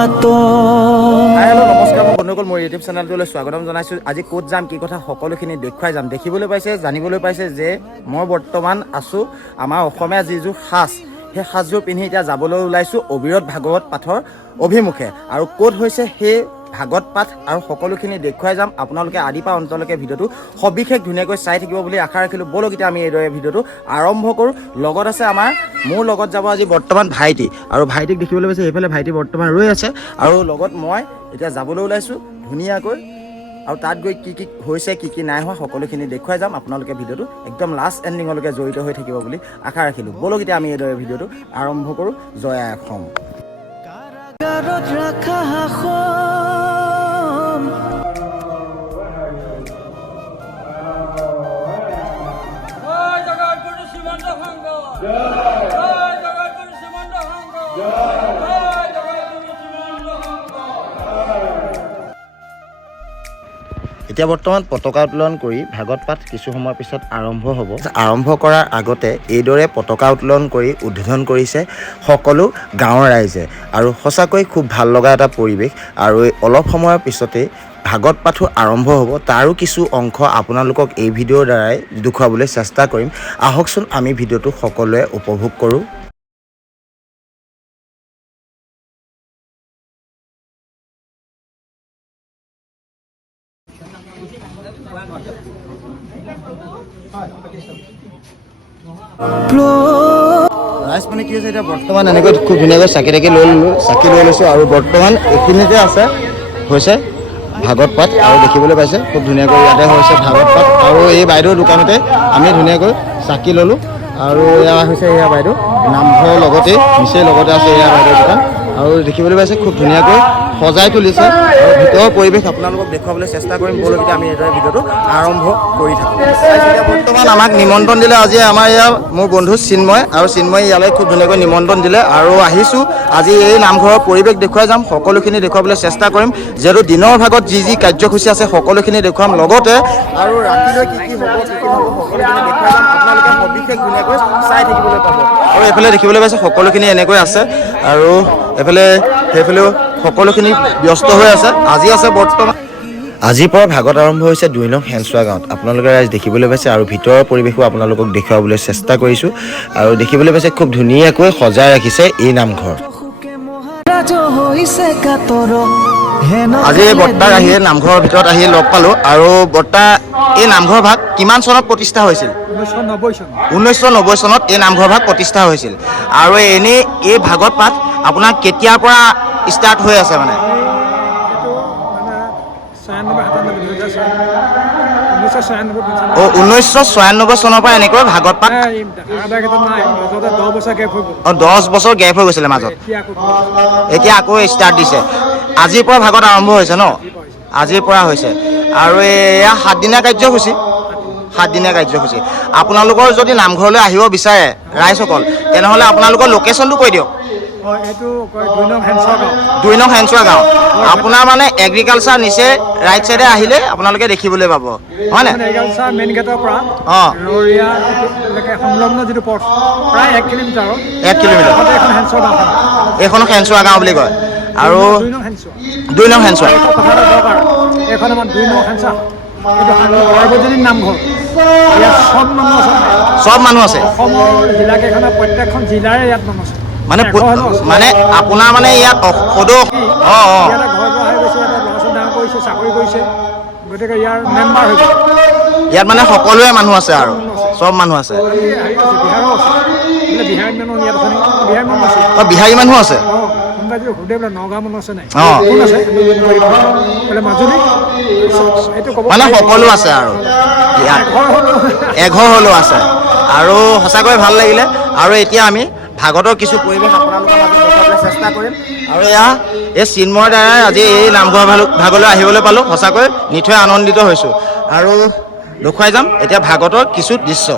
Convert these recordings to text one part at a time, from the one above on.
Hello' নমস্কাৰ, মই বন্ধুসকল মোৰ ইউটিউব চেনেলটোলৈ স্বাগতম জনাইছোঁ। আজি ক'ত যাম, কি কথা সকলোখিনি দেখুৱাই যাম। দেখিবলৈ পাইছে, জানিবলৈ পাইছে যে মই বৰ্তমান আছোঁ আমাৰ অসমীয়া যিযোৰ সাজ, সেই সাজযোৰ পিন্ধি এতিয়া যাবলৈ ওলাইছোঁ অবিৰত ভাগৱত পাঠৰ অভিমুখে। আৰু ক'ত হৈছে সেই ভাগৱত পাঠ আৰু সকলোখিনি দেখুৱাই যাম। আপোনালোকে আদি পৰা অন্তলৈকে ভিডিঅ'টো সবিশেষ ধুনীয়াকৈ চাই থাকিব বুলি আশা ৰাখিলোঁ। ব'লক এতিয়া আমি এইদৰে ভিডিঅ'টো আৰম্ভ কৰোঁ। লগত আছে মোৰ লগত যাব আজি বৰ্তমান ভাইটি, আৰু ভাইটিক দেখিবলৈ পাইছে সেইফালে ভাইটি বৰ্তমান ৰৈ আছে, আৰু লগত মই এতিয়া যাবলৈ ওলাইছোঁ ধুনীয়াকৈ। আৰু তাত গৈ কি কি হৈছে, কি কি নাই হোৱা সকলোখিনি দেখুৱাই যাম। আপোনালোকে ভিডিঅ'টো একদম লাষ্ট এণ্ডিঙলৈকে জড়িত হৈ থাকিব বুলি আশা ৰাখিলোঁ। ব'লক এতিয়া আমি এইদৰে ভিডিঅ'টো আৰম্ভ কৰোঁ। জয় আই অসম। এতিয়া বৰ্তমান পতাকা উত্তোলন কৰি ভাগৱত পাঠ কিছু সময়ৰ পিছত আৰম্ভ হ'ব। আৰম্ভ কৰাৰ আগতে এইদৰে পতাকা উত্তোলন কৰি উদ্বোধন কৰিছে সকলো গাঁৱৰ ৰাইজে, আৰু সঁচাকৈ খুব ভাল লগা এটা পৰিৱেশ। আৰু অলপ সময়ৰ পিছতেই ভাগৱত পাঠো আৰম্ভ হ'ব। তাৰো কিছু অংশ আপোনালোকক এই ভিডিঅ'ৰ দ্বাৰাই দেখুৱাবলৈ চেষ্টা কৰিম। আহকচোন আমি ভিডিঅ'টো সকলোৱে উপভোগ কৰোঁ। ৰাইজ মানে কি হৈছে, এতিয়া বৰ্তমান এনেকৈ খুব ধুনীয়াকৈ চাকি লৈ লৈছোঁ, আৰু বৰ্তমান এইখিনিতে হৈছে ভাগৱত পাঠ। আৰু দেখিবলৈ পাইছে খুব ধুনীয়াকৈ ইয়াতে হৈছে ভাগৱত পাঠ, আৰু এই বাইদেউৰ দোকানতে আমি ধুনীয়াকৈ চাকি ল'লোঁ। আৰু এয়া হৈছে এয়া বাইদেউ নামঘৰৰ লগতেই নিচেই লগতে আছে এয়া বাইদেউৰ দোকান, আৰু দেখিবলৈ পাইছে খুব ধুনীয়াকৈ সজাই তুলিছে। আৰু ভিতৰৰ পৰিৱেশ আপোনালোকক দেখুৱাবলৈ চেষ্টা কৰিম। ব'লক এতিয়া আমি এইদৰে ভিডিঅ'টো আৰম্ভ কৰি থাকোঁ। এতিয়া বৰ্তমান আমাক নিমন্ত্ৰণ দিলে আজি আমাৰ ইয়াৰ মোৰ বন্ধু চিন্ময়, আৰু চিন্ময় ইয়ালৈ খুব ধুনীয়াকৈ নিমন্ত্ৰণ দিলে, আৰু আহিছোঁ আজি এই নামঘৰৰ পৰিৱেশ দেখুৱাই যাম। সকলোখিনি দেখুৱাবলৈ চেষ্টা কৰিম, যিহেতু দিনৰ ভাগত যি যি কাৰ্যসূচী আছে সকলোখিনি দেখুৱাম। লগতে আৰু ৰাতিলৈ কি কি হ'ব সকলোখিনি দেখুৱাই যাম। আপোনালোকে সবিশেষ ধুনীয়াকৈ চাই থাকিবলৈ পাব। আৰু এইফালে দেখিবলৈ পাইছে সকলোখিনি এনেকৈ আছে, আৰু সেইফালেও সকলোখিনি ব্যস্ত হৈ আছে। আজি আছে বৰ্তমান আজিৰ পৰা ভাগৱত আৰম্ভ হৈছে ২ নং হেনচোৱা গাঁৱত। আপোনালোকে ৰাইজ দেখিবলৈ পাইছে, আৰু ভিতৰৰ পৰিৱেশো আপোনালোকক দেখুৱাবলৈ চেষ্টা কৰিছোঁ। আৰু দেখিবলৈ পাইছে খুব ধুনীয়াকৈ সজাই ৰাখিছে এই নামঘৰ। আজি বৰ্তাক আহি নামঘৰৰ ভিতৰত আহি লগ পালোঁ। আৰু বৰ্তা, এই নামঘৰ ভাগ কিমান চনত প্ৰতিষ্ঠা হৈছিল? 1990 চনত এই নামঘৰ ভাগ প্ৰতিষ্ঠা হৈছিল। আৰু এনেই এই ভাগৱত পাঠ আপোনাৰ কেতিয়াৰ পৰা ষ্টাৰ্ট হৈ আছে মানে? 1996 চনৰ পৰা এনেকৈ ভাগৱত পাঠ 10 বছৰ গেপ হৈ গৈছিলে মাজত, এতিয়া আকৌ ষ্টাৰ্ট দিছে। আজিৰ পৰা ভাগৱত আৰম্ভ হৈছে ন? আজিৰ পৰা হৈছে। আৰু এয়া 7 দিনীয়া কাৰ্যসূচী। আপোনালোকৰ যদি নামঘৰলৈ আহিব বিচাৰে ৰাইজসকল, তেনেহ'লে আপোনালোকৰ লোকেশ্যনটো কৈ দিয়ক। 2 নং হেনচোৱা গাঁও। আপোনাৰ মানে এগ্ৰিকালচাৰ নিচে ৰাইট চাইডে আহিলে আপোনালোকে দেখিবলৈ পাব, হয়নে? মেইন গেটৰ পৰা সংলগ্ন যিটো পথ প্ৰায় 1 কিলোমিটাৰ এইখনক হেনচোৱা গাঁও বুলি কয়। আৰু 2 নং হেনচোৱা এইখন আমাৰ 2 নং হেনচোৱা। এইটো সাৰ্বজনীন নামঘৰ। ইয়াত চব মানুহ আছে। অসমৰ জিলাকেইখনৰ প্ৰত্যেকখন জিলাৰে ইয়াত মানুহ আছে। মানে আপোনাৰ মানে ইয়াত সদৌ ইয়াতে ঘৰ দুৱাৰ হৈ গৈছে, ইয়াতে ল'ৰা ছোৱালী ডাঙৰ কৰিছে, চাকৰি কৰিছে, গতিকে ইয়াৰ মেম্বাৰ হৈ গ'ল। ইয়াত মানে সকলোৱে মানুহ আছে, আৰু চব মানুহ আছে। বিহাৰো আছে, বিহাৰী মানুহ ইয়াত আছে নেকি? বিহাৰী মানুহ আছে। বিহাৰী মানুহ আছে। কোনোবাই যদি সোধে বোলে নগাঁও মানুহ আছে নাই, কোন আছে বোলে মাজুলী, এইটো ক'ব মানে সকলো আছে, আৰু এঘৰ হ'লেও আছে। আৰু সঁচাকৈ ভাল লাগিলে। আৰু এতিয়া আমি ভাগৱতৰ কিছু পৰিৱেশ আপোনালোকৰ মাজত দেখুৱাবলৈ চেষ্টা কৰিম। আৰু এই চিন্ময়ৰ দ্বাৰাই আজি এই নামঘৰ ভাগলৈ আহিবলৈ পালোঁ। সঁচাকৈ নিঠৈ আনন্দিত হৈছোঁ। আৰু দেখুৱাই যাম এতিয়া ভাগৱতৰ কিছু দৃশ্য।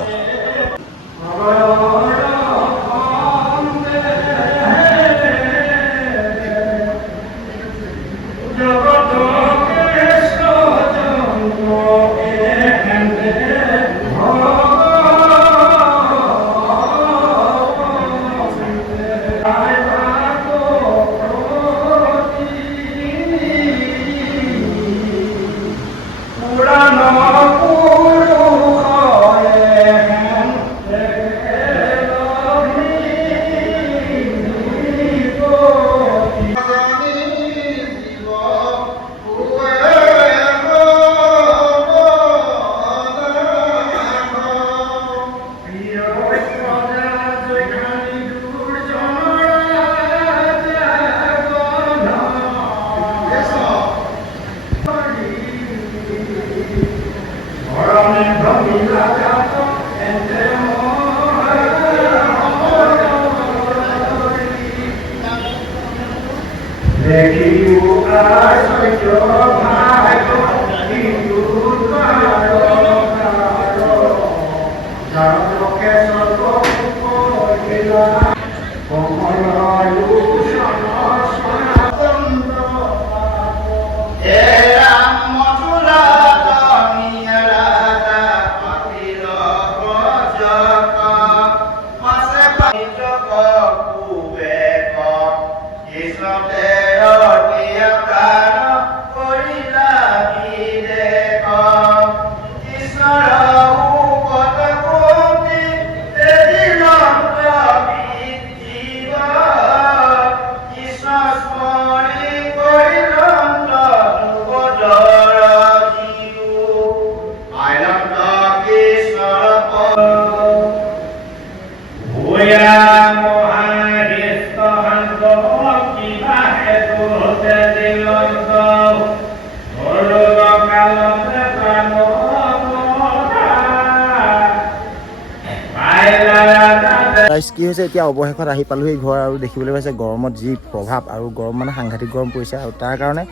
গাইজ কি হৈছে এতিয়া অৱশেষত আহি পালোহি ঘৰ আৰু দেখিবলৈ পাইছে গৰমত যি প্ৰভাৱ আৰু গৰম মানে সাংঘাতিক গৰম পৰিছে আৰু তাৰ কাৰণে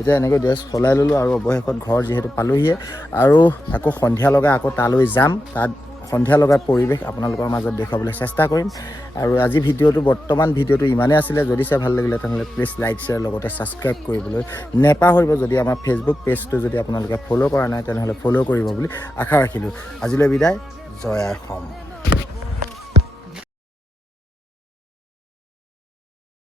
এতিয়া এনেকৈ ড্ৰেছ সলাই ল'লোঁ আৰু অৱশেষত ঘৰ যিহেতু পালোহিয়ে আৰু আকৌ সন্ধিয়া লগাই আকৌ তালৈ যাম তাত সন্ধিয়া লগাৰ পৰিৱেশ আপোনালোকৰ মাজত দেখুৱাবলৈ চেষ্টা কৰিম আৰু আজি বৰ্তমান ভিডিঅ'টো ইমানেই আছিলে যদি চাই ভাল লাগিলে তেনেহ'লে প্লিজ লাইক শ্বেয়াৰ লগতে ছাবস্ক্ৰাইব কৰিবলৈ নেপাহৰিব যদি আমাৰ ফেচবুক পেজটো যদি আপোনালোকে ফ'ল' কৰা নাই তেনেহ'লে ফ'ল' কৰিব বুলি আশা ৰাখিলোঁ আজিলৈ বিদায় জয় অসম।